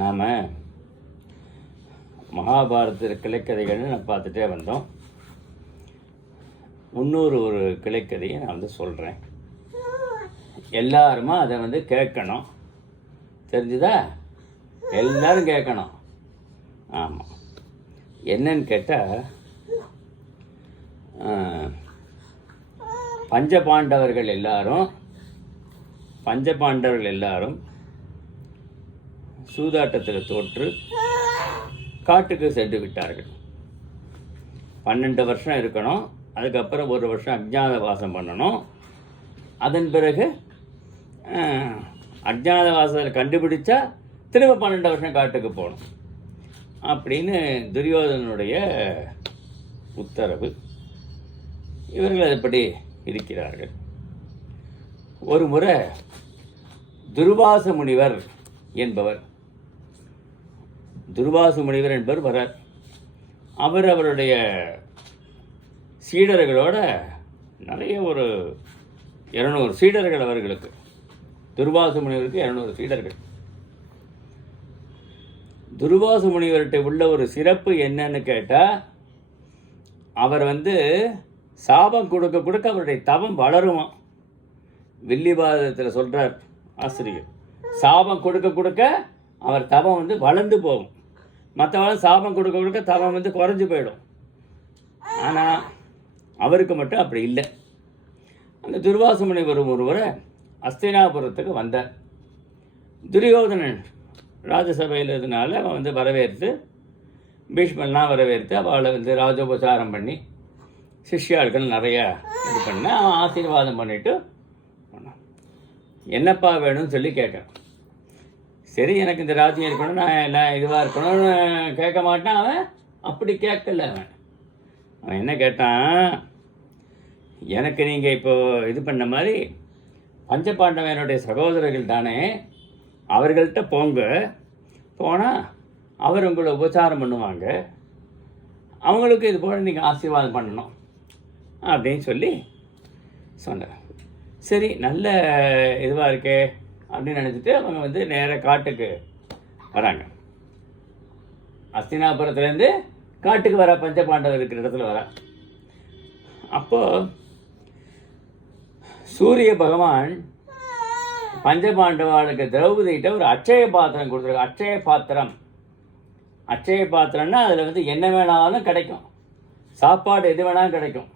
நாம் மகாபாரத கிளைக்கதைகள்னு நான் பார்த்துட்டே வந்தோம். இன்னொரு ஒரு கிளைக்கதையை நான் வந்து சொல்கிறேன். எல்லாருமா அதை கேட்கணும். தெரிஞ்சுதா? எல்லாரும் கேட்கணும். ஆமாம். என்னன்னு கேட்டால், பஞ்சபாண்டவர்கள் எல்லாரும் சூதாட்டத்தில் தோற்று காட்டுக்கு சென்று விட்டார்கள். 12 வருஷம் இருக்கணும். அதுக்கப்புறம் 1 வருஷம் அஜ்ஞாதவாசம் பண்ணணும். அதன் பிறகு அஜ்ஞாதவாசத்தில் கண்டுபிடிச்சா திரும்ப 12 வருஷம் காட்டுக்கு போகணும் அப்படின்னு துரியோதனனுடைய உத்தரவு. இவர்கள் அதுபடி இருக்கிறார்கள். ஒரு முறை துர்வாச முனிவர் என்பவர் வரார். அவருடைய சீடர்களோட நிறைய ஒரு 200 சீடர்கள் அவர்களுக்கு. துர்வாச முனிவருக்கு 200 சீடர்கள். துர்வாச முனிவர்கிட்ட உள்ள ஒரு சிறப்பு என்னன்னு கேட்டால், அவர் சாபம் கொடுக்க அவருடைய தவம் வளருமா. வில்லிபாதத்தில் சொல்கிறார் ஆசிரியர், சாபம் கொடுக்க அவர் தவம் வளர்ந்து போகும். மற்றவங்க சாபம் கொடுக்க தவம் குறைஞ்சி போயிடும். ஆனால் அவருக்கு மட்டும் அப்படி இல்லை. அந்த துர்வாச முனிவர் ஒருவரை அஸ்தினாபுரத்துக்கு வந்தார். துரியோதனன் ராஜசபையில் இருந்தனால அவன் வரவேற்று, பீஷ்மன்லாம் வரவேற்று அவளை ராஜோபசாரம் பண்ணி சிஷ்யாள்கள் நிறையா இது பண்ண அவன் ஆசீர்வாதம் பண்ணிவிட்டு என்னப்பா வேணும்னு சொல்லி கேட்குறான். சரி, எனக்கு இந்த ராஜ்யம் இருக்கணும், நான் எல்லாம் இதுவாக இருக்கணும்னு கேட்க மாட்டான். அவன் அப்படி கேட்கல. அவன் என்ன கேட்டான், எனக்கு நீங்கள் இப்போது இது பண்ண மாதிரி பஞ்சபாண்டவனுடைய சகோதரர்கள் தானே, அவர்கள்ட்ட போனால் அவர் உங்களை உபச்சாரம் பண்ணுவாங்க, அவங்களுக்கு இது போல் நீங்கள் ஆசீர்வாதம் பண்ணணும் அப்படின்னு சொல்லி சொன்னார். சரி, நல்ல இதுவாக இருக்கே அப்படின்னு நினச்சிட்டு அவங்க நேராக காட்டுக்கு வராங்க. அஸ்தினாபுரத்துலேருந்து காட்டுக்கு வர பஞ்சபாண்டவர் இருக்கிற இடத்துல வர. அப்போது சூரிய பகவான் பஞ்சபாண்டவாளுக்கு திரௌபதிகிட்ட ஒரு அட்சய பாத்திரம் கொடுத்துருக்க. அட்சய பாத்திரம்னா அதில் என்ன வேணாலும் கிடைக்கும், சாப்பாடு எது வேணாலும் கிடைக்கும்.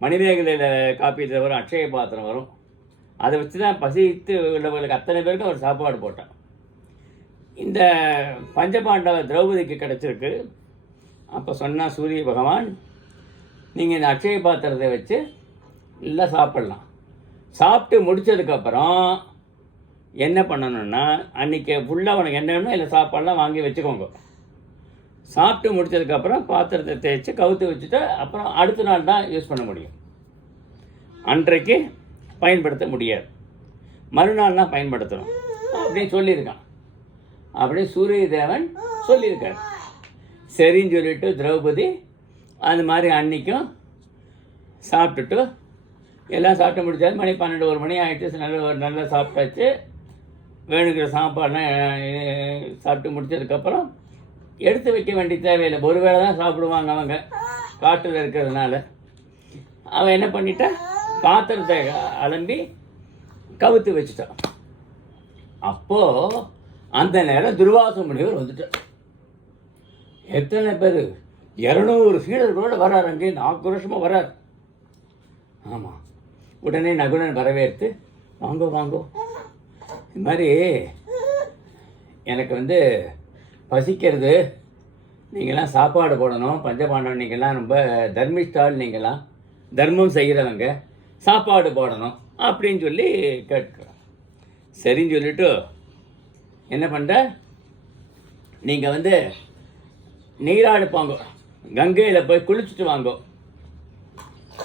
மணிமேகலையில் காப்பீட்டில் வரும் அட்சய பாத்திரம் வரும். அதை வச்சு தான் பசித்து உள்ளவர்களுக்கு அத்தனை பேருக்கு அவர் சாப்பாடு போட்டான். இந்த பஞ்சபாண்டவ திரௌபதிக்கு கிடச்சிருக்கு. அப்போ சொன்னால் சூரிய பகவான், நீங்கள் இந்த அட்சய பாத்திரத்தை வச்சு நல்லா சாப்பிட்லாம். சாப்பிட்டு முடித்ததுக்கப்புறம் என்ன பண்ணணுன்னா, அன்றைக்கி ஃபுல்லாக உனக்கு என்ன வேணும் இல்லை சாப்பாடெலாம் வாங்கி வச்சுக்கோங்க. சாப்பிட்டு முடித்ததுக்கப்புறம் பாத்திரத்தை தேய்ச்சி கவுத்து வச்சுட்டு அப்புறம் அடுத்த நாள் தான் யூஸ் பண்ண முடியும். அன்றைக்கு பயன்படுத்த முடியாது, மறுநாள் தான் பயன்படுத்தணும் அப்படின்னு சொல்லியிருக்கான். அப்படியே சூரிய தேவன் சொல்லியிருக்கார். சரின்னு சொல்லிவிட்டு திரௌபதி அந்த மாதிரி அன்றைக்கும் சாப்பிட்டுட்டு எல்லாம் சாப்பிட்டு முடிச்சாது. மணி 12 மணி ஆகிடுச்சு. நல்லா சாப்பிட்டாச்சு. வேணுங்கிற சாப்பாடுலாம் சாப்பிட்டு முடித்ததுக்கப்புறம் எடுத்து வைக்க வேண்டிய தேவையில்லை. ஒரு வேளை தான் சாப்பிடுவாங்க அவங்க காட்டில் இருக்கிறதுனால. அவன் என்ன பண்ணிட்டா, பாத்திரத்தை அலம்பி கவுத்து வச்சுட்டான். அப்போது அந்த நேரம் துர்வாச முனிவர் வந்துட்டார். எத்தனை பேர், 200 சீடர்களோட வர்றார். அங்கே 4 வருஷமாக வர்றார். ஆமாம். உடனே நகுலன் வரவேற்று, வாங்கோ இது மாதிரி எனக்கு பசிக்கிறது, நீங்களாம் சாப்பாடு போடணும். பஞ்சபாண்டவன் நீங்கள்லாம் ரொம்ப தர்மிஷ்டால், நீங்களாம் தர்மம் செய்கிறவங்க, சாப்பாடு போடணும் அப்படின்னு சொல்லி கேட்குறோம். சரின்னு சொல்லிவிட்டு என்ன பண்ணுற, நீங்கள் நீராடு போங்க, கங்கையில் போய் குளிச்சுட்டு வாங்கோ.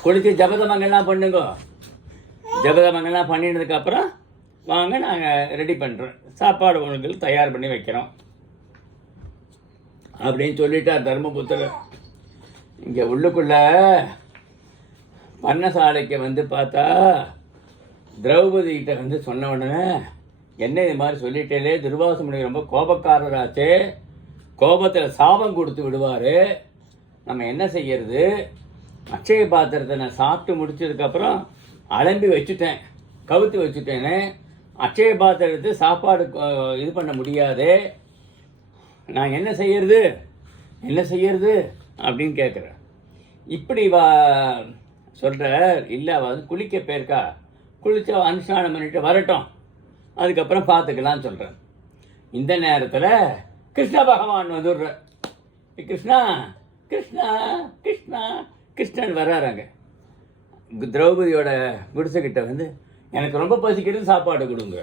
குளித்து ஜபதமங்கள்லாம் பண்ணுங்க. ஜபதமங்கள்லாம் பண்ணினதுக்கப்புறம் வாங்க, நாங்கள் ரெடி பண்ணுறோம், சாப்பாடு உங்களுக்கு தயார் பண்ணி வைக்கிறோம் அப்படின்னு சொல்லிட்டார் தர்மபுத்திரர். இங்கே உள்ளுக்குள்ள பர்ணசாலைக்கு பார்த்தா திரௌபதிகிட்ட சொன்ன உடனே என்ன இது மாதிரி சொல்லிட்டேலே, துர்வாச முனிவர் ரொம்ப கோபக்காரராச்சே, கோபத்தில் சாபம் கொடுத்து விடுவார். நம்ம என்ன செய்யறது? அட்சய பாத்திரத்தை நான் சாப்பிட்டு முடிச்சதுக்கப்புறம் அலம்பி வச்சுட்டேன், கவுத்து வச்சுட்டேன்னு. அட்சய பாத்திரத்தை சாப்பாடு இது பண்ண முடியாது. நான் என்ன செய்யறது அப்படின்னு கேட்குறேன். இப்படி சொல்கிறார். இல்லை, அவள் வந்து குளிக்க போயிருக்கா, குளிச்ச அனுஷ்டானம் பண்ணிட்டு வரட்டும், அதுக்கப்புறம் பார்த்துக்கலான்னு சொல்கிறேன். இந்த நேரத்தில் கிருஷ்ண பகவான் வந்துடுற. கிருஷ்ணா கிருஷ்ணா கிருஷ்ணா கிருஷ்ணன் வர்றாங்க. திரௌபதியோட குடிசைக்கிட்ட வந்து எனக்கு ரொம்ப பசிக்கிறது, சாப்பாடு கொடுங்க.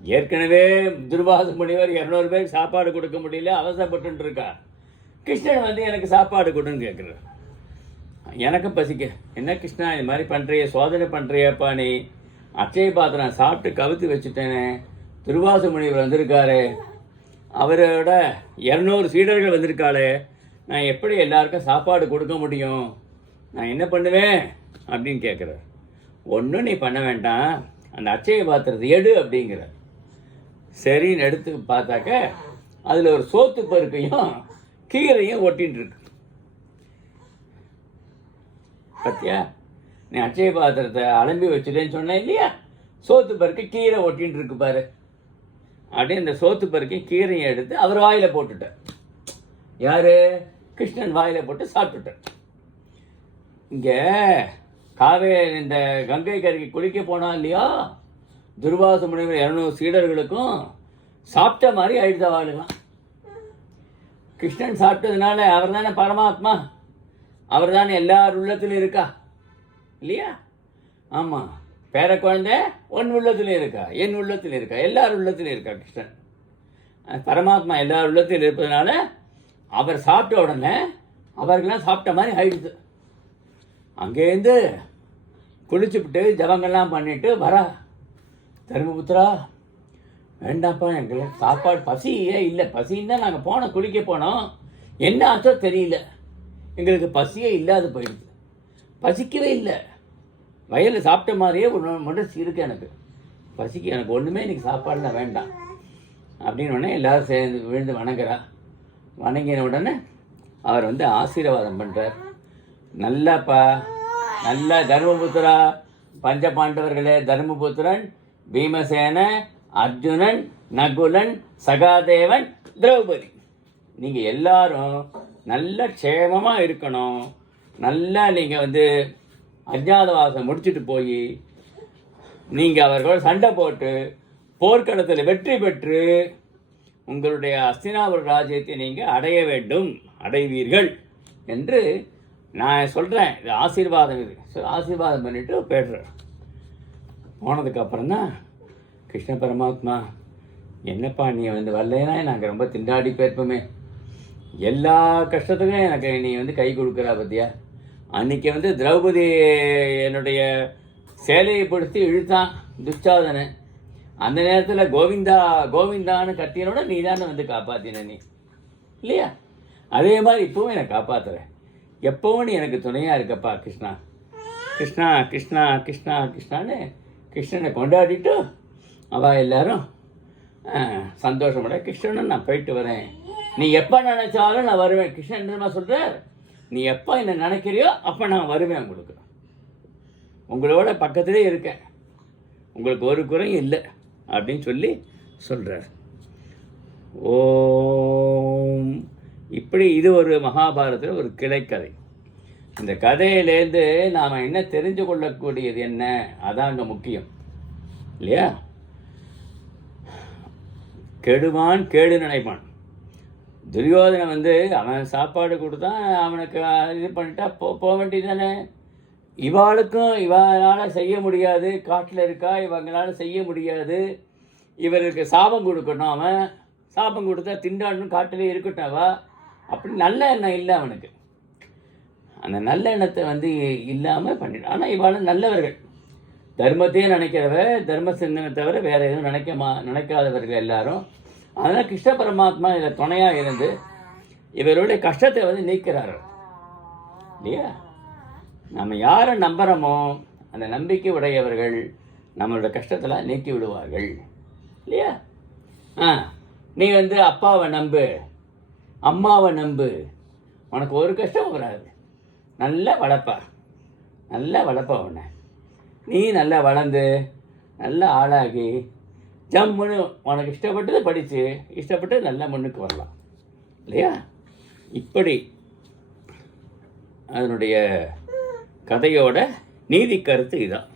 ஏற்கனவே துர்வாச முனிவர் 200 பேருக்கு சாப்பாடு கொடுக்க முடியல, அவசரப்பட்டு இருக்கா. கிருஷ்ணன் வந்து எனக்கு சாப்பாடு கொடுன்னு கேட்குறார். எனக்கும் பசிக்க. என்ன கிருஷ்ணா இது மாதிரி பண்ணுறிய, சோதனை பண்ணுறியப்பா நீ? அட்சய பாத்திரம் சாப்பிட்டு கவுத்து வச்சுட்டேனே, துர்வாச முனிவர் வந்திருக்காரு, அவரோட 200 சீடர்கள் வந்திருக்காளே, நான் எப்படி எல்லாருக்கும் சாப்பாடு கொடுக்க முடியும்? நான் என்ன பண்ணுவேன் அப்படின்னு கேட்குறார். ஒன்றும் நீ பண்ண வேண்டாம், அந்த அட்சய பாத்திரத்தை எடு அப்படிங்கிற. சரின்னு எடுத்து பார்த்தாக்க அதில் ஒரு சோத்து பருக்கையும் கீரையும் ஒட்டின்னு இருக்கு. பத்தியா, நீ அட்சய பாத்திரத்தை அலம்பி வச்சுட்டேன்னு சொன்னேன் இல்லையா, சோத்து பருக்கை கீரை ஒட்டின்னு இருக்கு பாரு. அப்படியே இந்த சோத்து பருக்கை கீரையும் எடுத்து அவர் வாயில் போட்டுட்டார். யாரு? கிருஷ்ணன் வாயில் போட்டு சாப்பிட்டுட்டார். இங்கே காவேரி இந்த கங்கை கரைக்கு குளிக்க போனா இல்லையா, துர்வாச முனிவர் 200 சீடர்களுக்கும் சாப்பிட்ட மாதிரி ஆயிடுதா வாழலாம். கிருஷ்ணன் சாப்பிட்டதுனால அவர் தானே பரமாத்மா, அவர் தானே எல்லார் உள்ளத்திலும் இருக்கா இல்லையா? ஆமாம், பேர குழந்தை உன் உள்ளத்திலும் இருக்கா, என் உள்ளத்திலும் இருக்கா, எல்லார் உள்ளத்திலும் இருக்கா. கிருஷ்ணன் பரமாத்மா எல்லார் உள்ளத்திலும் இருப்பதனால அவர் சாப்பிட்ட உடனே அவர்களெலாம் சாப்பிட்ட மாதிரி ஆயிடுது. அங்கேருந்து குளிச்சுவிட்டு ஜபங்கள்லாம் பண்ணிட்டு வரா. தர்மபுத்திரா, வேண்டாம்ப்பா, எங்களுக்கு சாப்பாடு பசியே இல்லை, பசின்னு தான் நாங்கள் போனோம், குளிக்க போனோம், என்ன ஆச்சோ தெரியல, எங்களுக்கு பசியே இல்லாத போயிடுது, பசிக்கவே இல்லை, வயலில் சாப்பிட்ட மாதிரியே ஒரு முடச்சி இருக்கு, எனக்கு பசிக்கு, எனக்கு ஒன்றுமே இன்றைக்கி சாப்பாடுலாம் வேண்டாம் அப்படின்னு உடனே எல்லோரும் சேர்ந்து விழுந்து வணங்குறா. வணங்கின உடனே அவர் வந்து ஆசீர்வாதம் பண்ணுறார். நல்லாப்பா, நல்ல தர்மபுத்திரா, பஞ்ச பாண்டவர்களே, தர்மபுத்திரன், பீமசேன, அர்ஜுனன், நகுலன், சகாதேவன், திரௌபதி, நீங்கள் எல்லாரும் நல்ல க்ஷேமமாக இருக்கணும். நல்லா நீங்கள் வந்து அஜ்ஞாதவாசம் முடிச்சுட்டு போய் நீங்கள் அவர்களோட சண்டை போட்டு போர்க்களத்தில் வெற்றி பெற்று உங்களுடைய அஸ்தினாபுர ராஜ்யத்தை நீங்கள் அடைய வேண்டும், அடைவீர்கள் என்று நான் சொல்கிறேன். இது ஆசீர்வாதம், இது ஆசீர்வாதம் பண்ணிவிட்டு போய்டுறேன். போனதுக்கப்புறம் தான் கிருஷ்ண பரமாத்மா, என்னப்பா நீ வந்து வரலைன்னா நாங்கள் ரொம்ப திண்டாடி போயிருப்போமே, எல்லா கஷ்டத்துக்கும் எனக்கு நீ வந்து கை கொடுக்குறா பத்தியா. அன்றைக்கி வந்து திரௌபதி என்னுடைய சேலையை பிடிச்சி இழுத்தான் துச்சாதனை, அந்த நேரத்தில் கோவிந்தா கோவிந்தான்னு கத்தியனோட நீ தானே வந்து காப்பாற்றின நீ இல்லையா? அதே மாதிரி இப்போவும் என்னை காப்பாற்றுறேன், எப்போவும் நீ எனக்கு துணையாக இருக்கப்பா கிருஷ்ணா. கிருஷ்ணா கிருஷ்ணா கிருஷ்ணா கிருஷ்ணான்னு கிருஷ்ணனை கொண்டாடிட்டு அவள் எல்லாரும் சந்தோஷப்பட, கிருஷ்ணன் நான் போயிட்டு வரேன், நீ எப்போ நினச்சாலும் நான் வருவேன். கிருஷ்ணன் என்ன சொல்கிறார், நீ எப்போ என்னை நினைக்கிறியோ அப்போ நான் வருவேன், உங்களுக்கு உங்களோட பக்கத்திலே இருக்கேன், உங்களுக்கு ஒரு குறையும் இல்லை அப்படின்னு சொல்லி சொல்கிறார். ஓம். இப்படி இது ஒரு மகாபாரதத்தில் ஒரு கிளைக்கதை. இந்த கதையிலேருந்து நாம் என்ன தெரிஞ்சு கொள்ளக்கூடியது என்ன, அதான் அங்கே முக்கியம் இல்லையா? கெடுவான் கேடு நினைப்பான். துரியோதனை வந்து அவன் சாப்பாடு கொடுத்தான், அவனுக்கு இது பண்ணிட்டா போக வேண்டியது தானே. இவாளுக்கும் இவனால் செய்ய முடியாது, காட்டில் இருக்கா, இவங்களால் செய்ய முடியாது, இவருக்கு சாபம் கொடுக்கணும், அவன் சாபம் கொடுத்தா திண்டாடணும், காட்டிலே இருக்கட்டும் அவா, அப்படி நல்ல எண்ணம் இல்லை அவனுக்கு. அந்த நல்ல எண்ணத்தை வந்து இல்லாமல் பண்ணிட்டான். ஆனால் இவாளும் நல்லவர்கள், தர்மத்தையே நினைக்கிறவ, தர்ம சிந்தனை தவிர வேறு எதுவும் நினைக்காதவர்கள் எல்லாரும். அதனால் கிருஷ்ண பரமாத்மா இதில் துணையாக இருந்து இவருடைய கஷ்டத்தை வந்து நீக்கிறார் இல்லையா? நம்ம யாரை நம்புகிறோமோ அந்த நம்பிக்கை உடையவர்கள் நம்மளோட கஷ்டத்தில் நீக்கி விடுவார்கள். இல்லையா? நீ வந்து அப்பாவை நம்பு, அம்மாவை நம்பு, உனக்கு ஒரு கஷ்டம் வராது. நல்லா வளர்ப்பா உன்னை. நீ நல்லா வளர்ந்து நல்லா ஆளாகி ஜம்முன்னு உனக்கு இஷ்டப்பட்டதை படித்து இஷ்டப்பட்டு நல்லா முன்னுக்கு வரலாம் இல்லையா? இப்படி அதனுடைய கதையோட நீதி கருத்து இதான்.